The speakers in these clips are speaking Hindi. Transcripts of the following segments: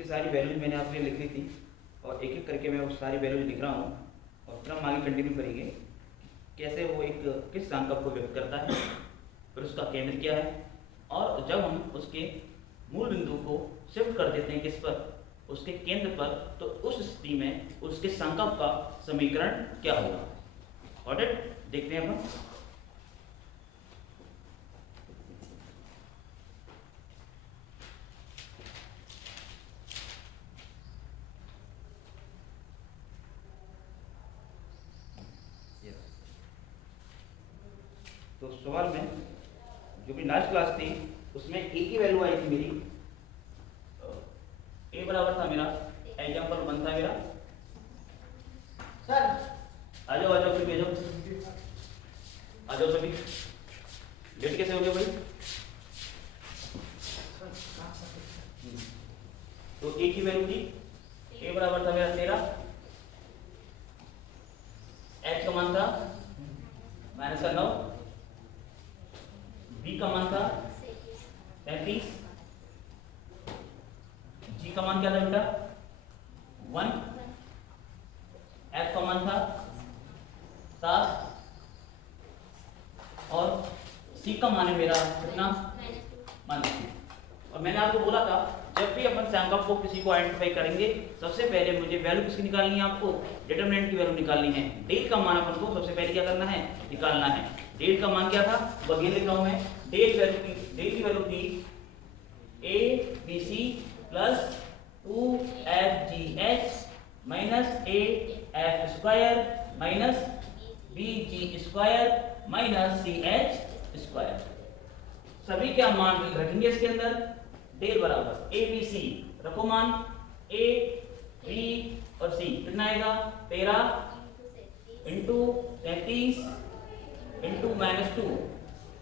उसकी सारी वैल्यूज मैंने आपके लिए लिखी थी और एक एक करके मैं वो सारी वैल्यूज लिख रहा हूँ और फिर हम आगे कंटिन्यू करेंगे कैसे वो एक किस संकल्प को व्यक्त करता है, फिर उसका केंद्र क्या है, और जब हम उसके मूल बिंदु को शिफ्ट कर देते हैं किस पर, उसके केंद्र पर, तो उस स्थिति में उसके संकल्प का समीकरण क्या होगा। Got it? देखते हैं अपन। तो सवाल में जो भी लास्ट क्लास थी उसमें ए की वैल्यू आई थी मेरी, ए बराबर था मेरा, एग्जाम्पल 1 था मेरा। सर आ जाओ फिर भेजो, आ जाओ सभी। डेट कैसे हो गया भाई? तो ए की वैल्यू थी, ए बराबर था मेरा 13, एच का मान था -9, बी का मान था 33, जी का मान क्या था बेटा 1, एफ का मान था 7 और सी का मान है मेरा कितना -2। और मैंने आपको बोला था जब भी अपन संकल्प को किसी को आइडेंटिफाई करेंगे सबसे पहले मुझे वैल्यू किसकी निकालनी है, आपको डिटरमिनेंट की वैल्यू निकालनी है। डेल का मान अपन को सबसे पहले क्या करना है, निकालना है। डेल का मान क्या था, बगैर लिख रहा हूं मैं। डेल की वैल्यू थी A B C plus 2FGH minus AF² minus BG² minus CH²। सभी क्या मान रखेंगे इसके अंदर, डेल बराबर ए बी सी रखो मान, ए बी और सी कितना आएगा 13 इंटू 33 इंटू -2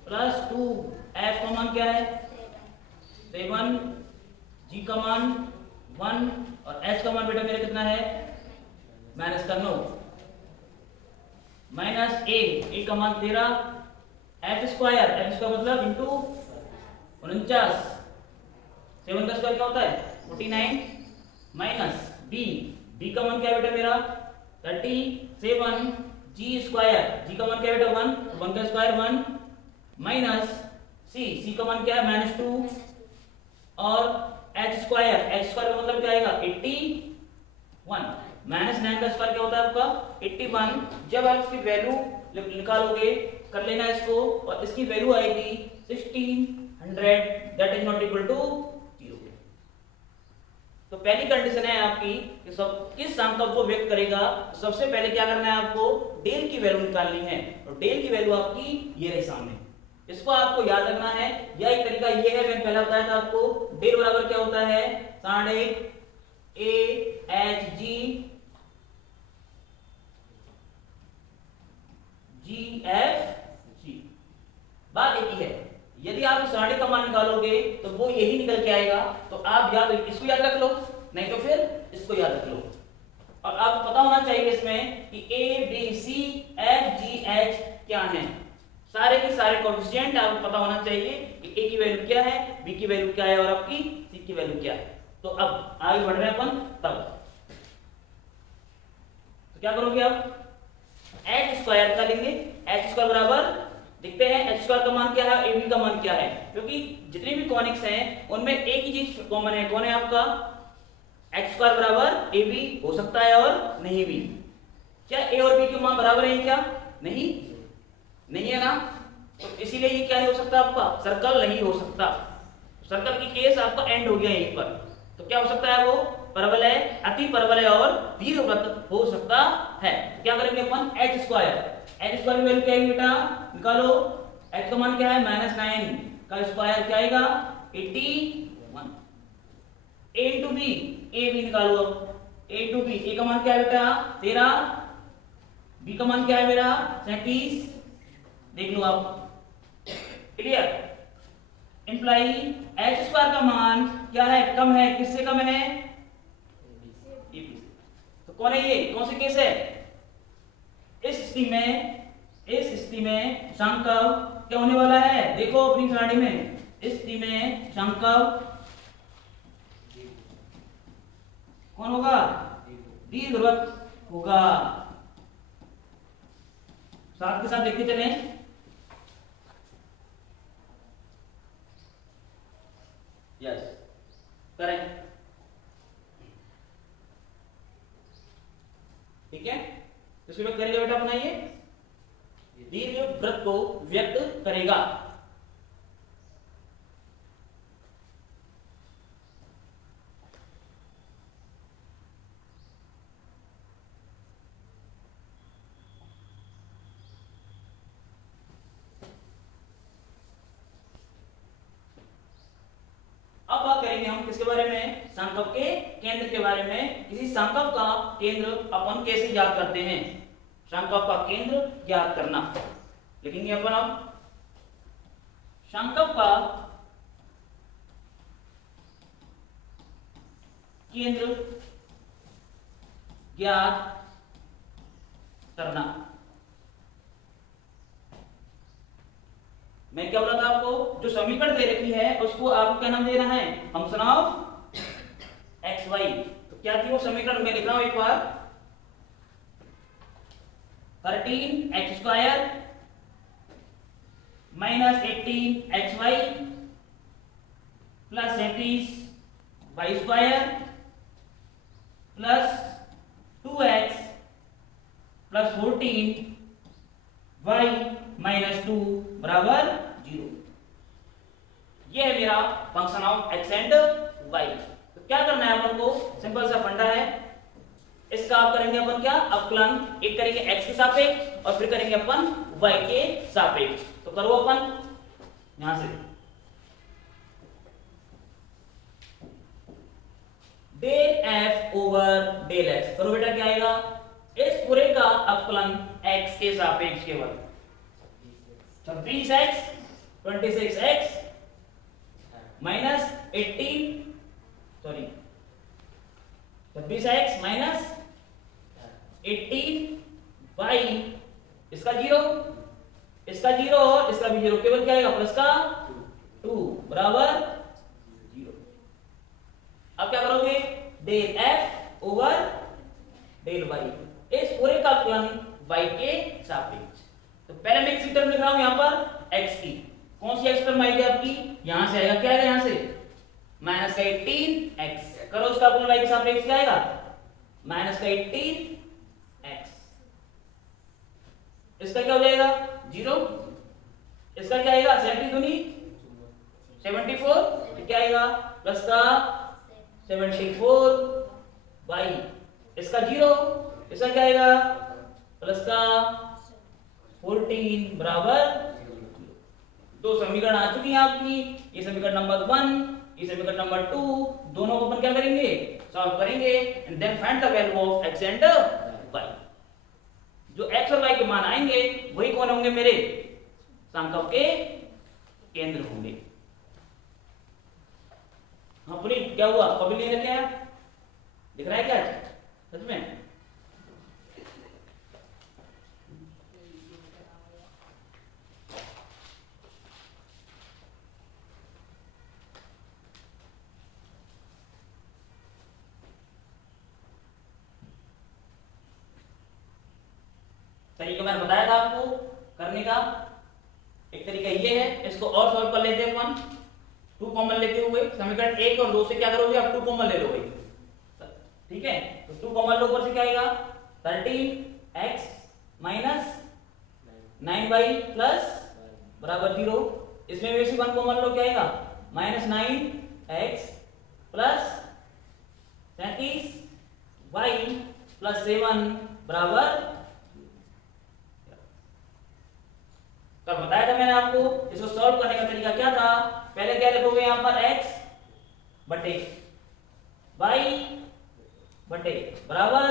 प्लस 2, एफ का मान क्या है 7, जी का मान 1 और एच का मान बेटा मेरा कितना है -9 माइनस ए का मान 13, F² मतलब इंटू 49, 7 का स्क्वायर क्या होता है 49 माइनस बी का मान क्या है बेटा मेरा 37, जी का मान क्या है बेटा 1 का स्क्वायर 1 माइनस सी का मान क्या है -2 और H² का मतलब क्या आएगा 81 माइनस 9 का स्क्वायर क्या होता है आपका 81। जब आप इसकी वैल्यू निकालोगे कर लेना इसको, और इसकी वैल्यू आएगी 1600 that is not equal to 0। तो पहली कंडीशन है आपकी कि सब किस संकल्प को व्यक्त करेगा, सबसे पहले क्या करना है आपको डेल की वैल्यू निकालनी है। और डेल की वैल्यू आपकी ये रही सामने, इसको आपको याद रखना है। या एक तरीका ये है, मैंने पहले बताया था आपको, डेल बराबर क्या होता है 8 GFG। बात एक ही है, यदि आप इस 8 का मान निकालोगे तो वो यही निकल के आएगा। तो आप याद इसको याद रख लो, नहीं तो फिर इसको याद रख लो। और आपको पता होना चाहिए इसमें कि A B C F G H क्या है, सारे के सारे कोएफिशिएंट आपको पता होना चाहिए कि A की वैल्यू क्या है, B की वैल्यू क्या है और आपकी C की वैल्यू क्या है। तो अब आगे बढ़ रहे हैं अपन, तब तो क्या करोगे आप H² का लेंगे, H² बराबर देखते हैं H² का मान क्या है, AB का मान क्या है, क्योंकि जितने भी कॉनिक्स हैं उनमें एक ही चीज कॉमन है, कौन है आपका H² बराबर AB हो सकता है और नहीं भी। क्या A और B के मान बराबर है क्या, नहीं है ना, तो इसीलिए ये क्या नहीं हो सकता आपका सर्कल नहीं हो सकता। सर्कल की केस आपका एंड हो गया यहीं पर। तो क्या हो सकता है वो परवलय, अति परवलय और दीर्घवृत्त हो सकता है। क्या करेंगे अपन H² की वैल्यू क्या है बेटा निकालो, H का मान क्या है -9 का स्क्वायर क्या आएगा 81। A into B, A B निकालो अब, A इंटू बी, ए का मान क्या है बेटा 13, बी का मान क्या है मेरा 37, देख लो आप, क्लियर। इंप्लाई H² का मान क्या है, कम है, किससे कम है AB से। तो कौन है ये, कौन सी केस है, इस स्थिति में संकल्प क्या होने वाला है, देखो अपनी सारणी में, इस स्थिति में संकल्प कौन होगा? दीर्घवृत्त होगा। साथ के साथ देखते चलें। यस, करें। ठीक है, इसके बाद करेगा बेटा अपना ये दीर्घवृत्त को व्यक्त करेगा। अब बात करेंगे हम किसके बारे में? संकल्प के केंद्र के बारे में। किसी संकल्प का केंद्र अपन कैसे ज्ञात करते हैं? संकल्प का केंद्र ज्ञात करना लिखेंगे अपन। अब संकल्प का केंद्र ज्ञात करना। मैं क्या बोला था आपको? जो समीकरण दे रखी है उसको आपको क्या नाम देना है? Function of x y. तो क्या थी वो समीकरण? मैं लिख रहा हूं एक बार। 13x² minus 18xy plus 37y² plus 2x plus 14y minus 2 बराबर 0। ये है मेरा function of x and y. तो क्या करना है अपन को? सिंपल सा फंडा है। इसका आप करेंगे अपन क्या? अवकलन। एक करेंगे एक्स के सापेक्ष और फिर करेंगे अपन वाई के सापेक्ष। तो करो अपन यहां से del f over del x. करो बेटा, क्या आएगा? इस पूरे का अवकलन एक्स के सापेक्ष केवल 26x 26x minus 26x minus 18y, इसका 0, इसका 0 और इसका भी 0, केवल क्या आएगा? प्लस का 2 बराबर 0। अब क्या करोगे? Del f over del y, इस पूरे का अवकलन y के सापेक्ष। तो पहले मैं किसी टर्म लिख रहा हूं यहां पर x की। कौन सी x टर्म आएगी आपकी? यहां से आएगा, क्या आएगा यहां से? माइनस का 18x। करो उसका अवकलन y के सापेक्ष, क्या आएगा? माइनस का 18x। इसका क्या हो जाएगा? 0। इसका क्या आएगा? 70 दूनी 74, क्या आएगा? प्लस का 74y, इसका 0, इसका क्या आएगा? प्लस का 14 बराबर 2 समीकरण आ चुकी है आपकी। ये समीकरण नंबर 1, ये समीकरण नंबर 2, दोनों को अपन क्या करेंगे? सॉल्व करेंगे and then find the value of x and y। जो x और y के मान आएंगे वही कौन होंगे? मेरे संकल्प के केंद्र होंगे। हाँ पुनीत, क्या हुआ? कभी नहीं रखे आप? दिख रहा है क्या सच में? तरीका मैंने बताया था आपको करने का। एक तरीका ये है, इसको और सॉल्व कर लेते हैं अपन। 2 कॉमन लेते हुए समीकरण 1 और 2 से क्या करोगे? आप 2 कॉमन ले लो भाई, ठीक है? तो 2 कॉमन लो, ऊपर से क्या आएगा? 13x माइनस 9y प्लस बराबर 0। इसमें वैसे 1 कॉमन लो, क्या आएगा? Minus 9x plus 37y plus 7 बराबर। तो बताया था मैंने आपको, इसको सॉल्व करने का तरीका क्या था? पहले क्या लिखोगे यहां पर? x बटे y बटे बराबर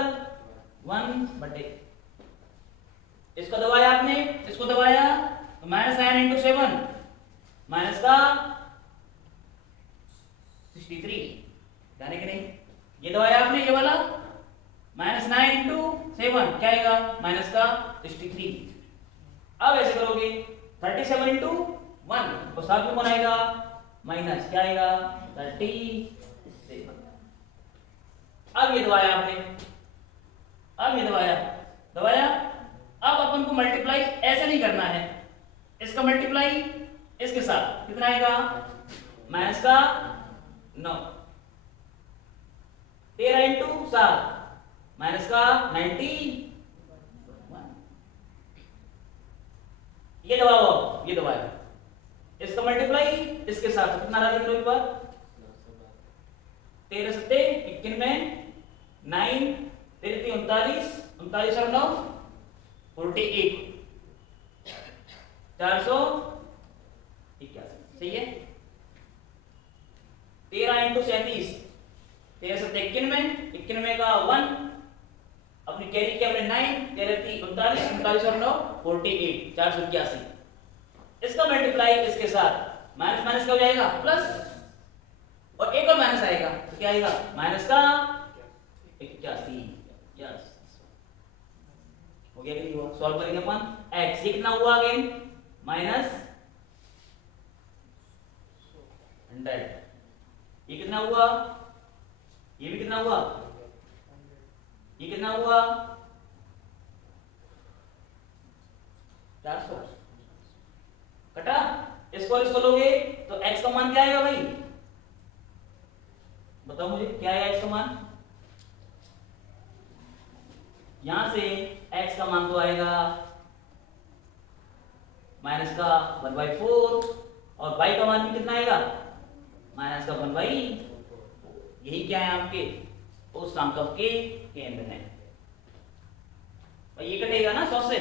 1 बटे, इसको दबाया आपने, इसको दबाया तो माइनस 9 इंटू 7 माइनस का 63, जाने के नहीं? ये दबाया आपने, ये वाला माइनस 9 इंटू 7 क्या आएगा? माइनस का 63। अब ऐसे करोगे 37 इंटू 1 तो साथ में कौन आएगा? माइनस, क्या आएगा? 37। अब ये दबाया आपने, अब ये दबाया दबाया, अब अपन को मल्टीप्लाई ऐसे नहीं करना है, इसका मल्टीप्लाई इसके साथ कितना आएगा, माइनस का 9, 13 इंटू 7 माइनस का 91, ये दबाओ, ये दबाया, इसका मल्टीप्लाई इसके साथ कितना रहा, लिख लो एक बार, 13 सत्ते 91, 9 13 39, 39 और 9 48, 481, सही है। 13 इंटू 37, 13 सत्ते 91, 91 का 1, अपनी कैरी किया अपने 9, 13 39, 39 और 9 48, 481, इसका मल्टीप्लाई इसके साथ, माइनस माइनस क्या हो जाएगा, प्लस, और एक और माइनस आएगा तो क्या आएगा, माइनस का 81, यस हो गया कि हुआ। सॉल्व करेंगे अपन, x ये कितना हुआ अगेन, माइनस 100, ये कितना हुआ, ये भी कितना हुआ, ये कितना हुआ, 400 कटा, इसको और इसको लोगे तो x का मान क्या आएगा भाई, बताओ मुझे क्या आएगा x का मान, यहां से x का मान तो आएगा माइनस का 1/4 और y का मान भी कितना आएगा, माइनस का 1/, यही क्या है आपके उस संकल्प के केंद्र है। ये कटेगा ना 100 से,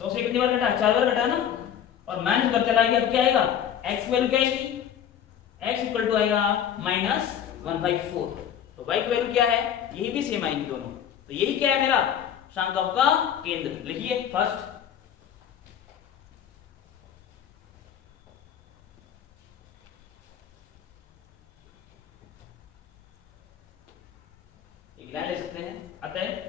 100 से कितनी बार कटा, 4 बार कटा ना, और माइनस कर चला गया, अब क्या आएगा, x वैल्यू क्या आएगी, x इक्वल टू आएगा माइनस 1/4, तो y की वैल्यू क्या है, यही भी सेम आएगी दोनों, तो यही क्या है मेरा संकल्प का केंद्र, लिखिए फर्स्ट, एक लाइन ले सकते हैं, अतः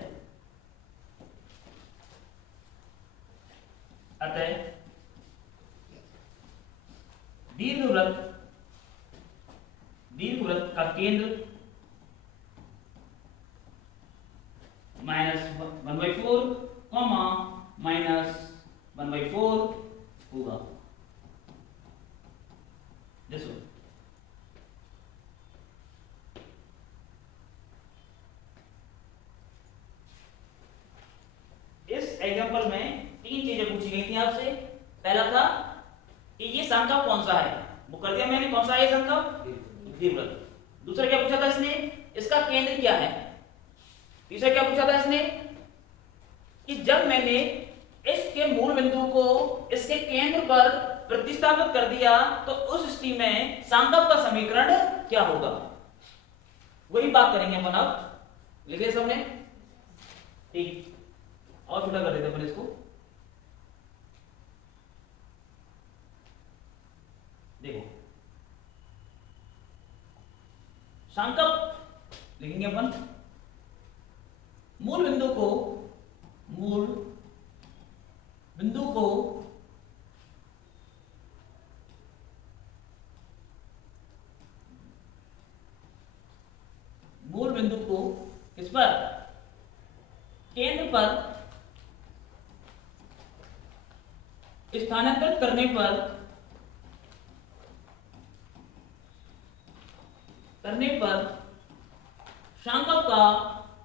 दीर्घवृत्त का केंद्र -1/4 कॉमा -1/4 होगा, देखो इस एग्जांपल में 3 चीजें पूछी गई थी आपसे, पहला था कि ये संकल्प कौन सा है, वो कर दिया मैंने, कौन सा है ये संकल्प, दीर्घवृत्त। दूसरा क्या पूछा था इसने, इसका केंद्र क्या है। तीसरा क्या पूछा था इसने कि जब मैंने इसके मूल बिंदु को इसके केंद्र पर प्रतिस्थापित कर दिया तो उस स्थिति में संकल्प का समीकरण क्या होगा, वही बात करेंगे अपन। अब लिखे सबने, ठीक, और छोटा कर देते अपन इसको, देखो संकल्प लिखेंगे अपन, मूल बिंदु को मूल बिंदु को किस पर, केंद्र पर स्थानांतरित करने पर संकल्प का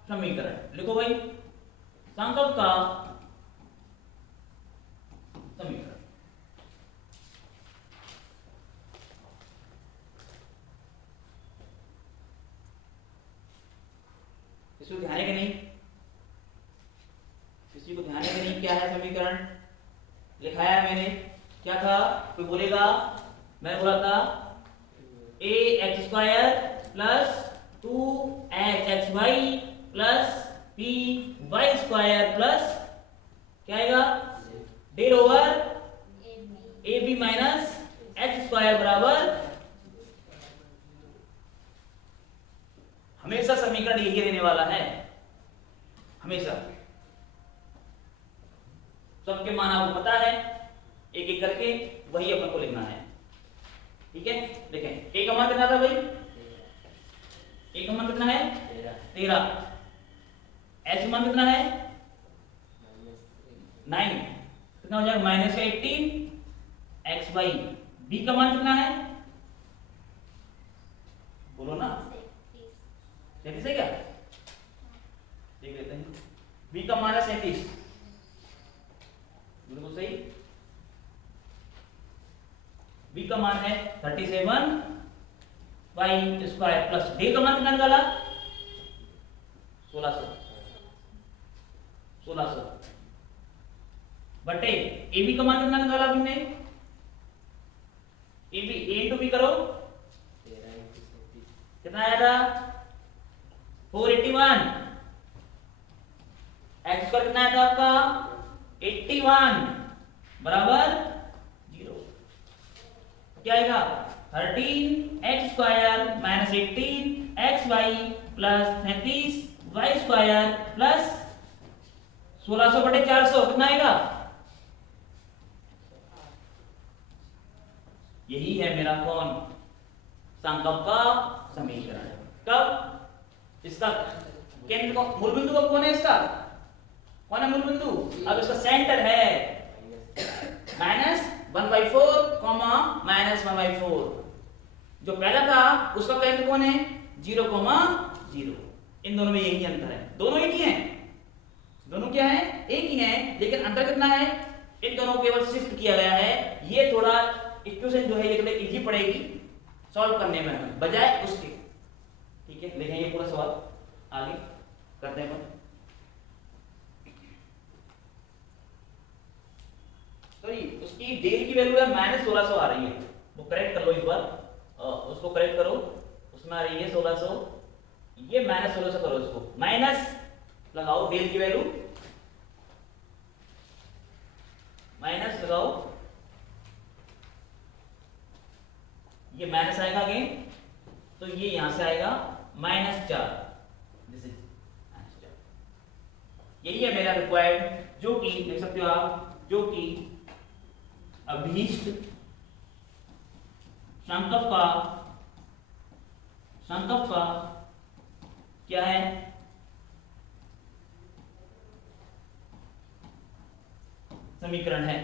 समीकरण लिखो भाई, संकल्प का समीकरण। किसी को ध्यान है कि नहीं, किसी को ध्यान है कि नहीं, क्या है समीकरण लिखाया मैंने, क्या था, कोई बोलेगा, मैं बोला था ax² plus 2hxy plus by² plus क्या आएगा, del over ab minus h² बराबर, हमेशा समीकरण यही रहने वाला है, हमेशा सबके मान आपको पता है, एक एक करके वही अपन को लिखना है, ठीक है। देखें a का मान कितना था भाई, a का मान कितना है 13, एच का मान कितना है 9, कितना हो जाएगा माइनस का 18 एक्स बाई, बी का मान कितना है बोलो ना 37 है क्या, देख लेते हैं। बी का मान है 37, बिल्कुल सही। बी का मान है 37 बाई स्क्वायर प्लस डी का मान कितना निकाला 1600 बटे ए बी का मान कितना निकाला हमने, A B A into B करो कितना आया था 481, एक्स स्क्वायर कितना आया था आपका 81 बराबर 0, क्या आएगा 13 x square minus 18 x y plus 33 y square plus 1600 बटे 400 कितना आएगा, यही है मेरा कौन संकल्प का समीकरण। कब इसका केंद्र को मूल बिंदु कौन है, इसका कौन है मूल बिंदु, अब इसका सेंटर है -1/4 -1/4, जो पहला था उसका केंद्र कौन है 0,0, इन दोनों में यही अंतर है, दोनों एक ही हैं, दोनों क्या है एक ही हैं, लेकिन अंतर कितना है इन दोनों को केवल शिफ्ट किया गया है। ये थोड़ा इक्वेशन जो है ये थोड़ी इजी पड़ेगी सॉल्व करने में बजाय उसके, ठीक है। देखें ये पूरा सवाल आगे करते हैं अपन। तो उसकी डेल की वैल्यू है -1600 आ रही है, वो करेक्ट कर लो एक बार, उसको करेक्ट करो, उसमें आ रही है 1600, ये -1600 करो, इसको माइनस लगाओ, डेल की वैल्यू माइनस लगाओ, ये माइनस आएगा अगेन, तो ये यहां से आएगा -4, दिस इज -4, यही है मेरा रिक्वायर्ड, जो कि देख सकते हो आप, जो कि अभीष्ट संकल्प का क्या है समीकरण है।